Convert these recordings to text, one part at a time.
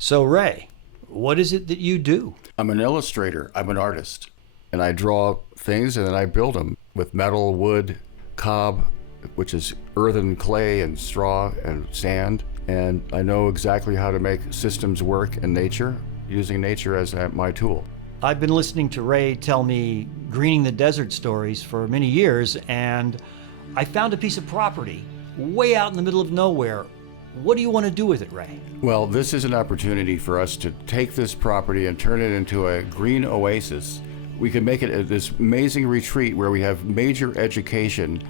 So Ray, what is it that you do? I'm an illustrator. I'm an artist. And I draw things and then I build them with metal, wood, cob, which is earthen clay and straw and sand. And I know exactly how to make systems work in nature, using nature as my tool. I've been listening to Ray tell me greening the desert stories for many years, and I found a piece of property way out in the middle of nowhere. What do you want to do with it, Ray? Well, this is an opportunity for us to take this property and turn it into a green oasis. We can make it this amazing retreat where we have major education.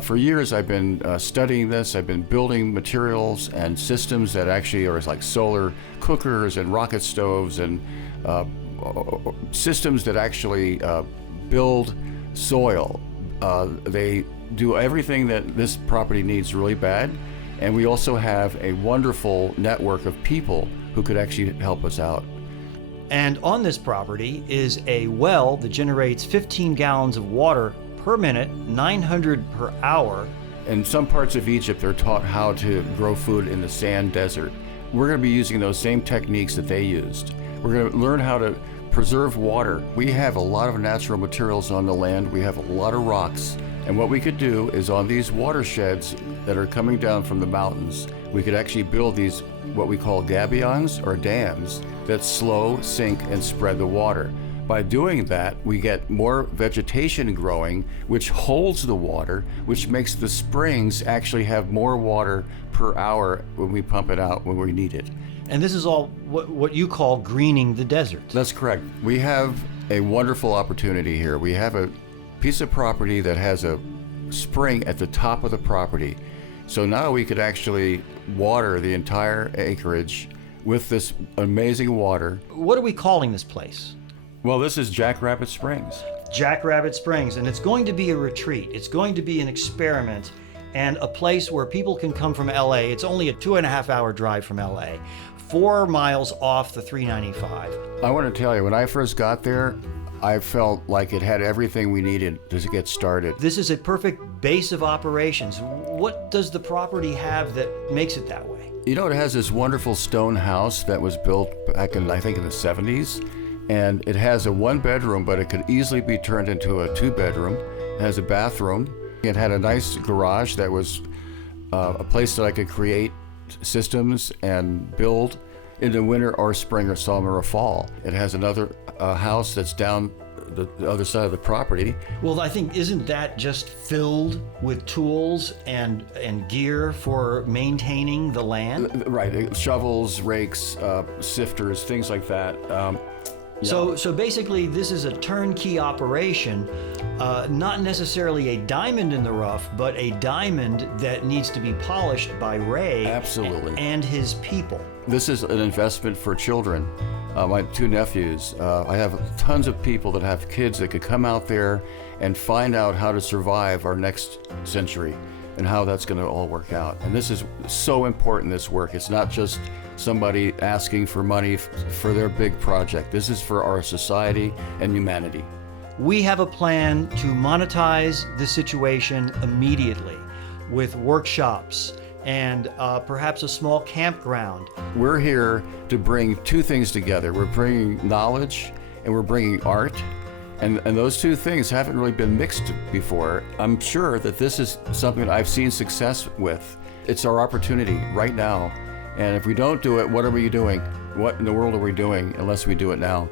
For years, I've been studying this. I've been building materials and systems that actually are like solar cookers and rocket stoves and systems that actually build soil. They do everything that this property needs really bad. And we also have a wonderful network of people who could actually help us out. And on this property is a well that generates 15 gallons of water per minute, 900 per hour. In some parts of Egypt, they're taught how to grow food in the sand desert. We're going to be using those same techniques that they used. We're going to learn how to preserve water. We have a lot of natural materials on the land. We have a lot of rocks. And what we could do is on these watersheds that are coming down from the mountains, we could actually build these, what we call gabions or dams, that slow, sink, and spread the water. By doing that, we get more vegetation growing, which holds the water, which makes the springs actually have more water per hour when we pump it out when we need it. And this is all what you call greening the desert. That's correct. We have a wonderful opportunity here. We have a piece of property that has a spring at the top of the property. So now we could actually water the entire acreage with this amazing water. What are we calling this place? Well, this is Jackrabbit Springs. Jackrabbit Springs, and it's going to be a retreat. It's going to be an experiment and a place where people can come from LA. It's only a 2.5-hour drive from LA, 4 miles off the 395. I want to tell you, when I first got there, I felt like it had everything we needed to get started. This is a perfect base of operations. What does the property have that makes it that way? You know, it has this wonderful stone house that was built back in, I think, in the 70s. And it has a 1-bedroom, but it could easily be turned into a 2-bedroom. It has a bathroom. It had a nice garage that was a place that I could create systems and build in the winter or spring or summer or fall. It has another house that's down the other side of the property. Well, I think, isn't that just filled with tools and gear for maintaining the land? Right, shovels, rakes, sifters, things like that. So basically, this is a turnkey operation, not necessarily a diamond in the rough, but a diamond that needs to be polished by Ray. Absolutely. And his people. This is an investment for children. My 2 nephews. I have tons of people that have kids that could come out there and find out how to survive our next century and how that's going to all work out. And this is so important, this work. It's not just somebody asking for money for their big project. This is for our society and humanity. We have a plan to monetize the situation immediately with workshops and perhaps a small campground. We're here to bring 2 things together. We're bringing knowledge and we're bringing art. And those 2 things haven't really been mixed before. I'm sure that this is something that I've seen success with. It's our opportunity right now. And if we don't do it, what are we doing? What in the world are we doing unless we do it now?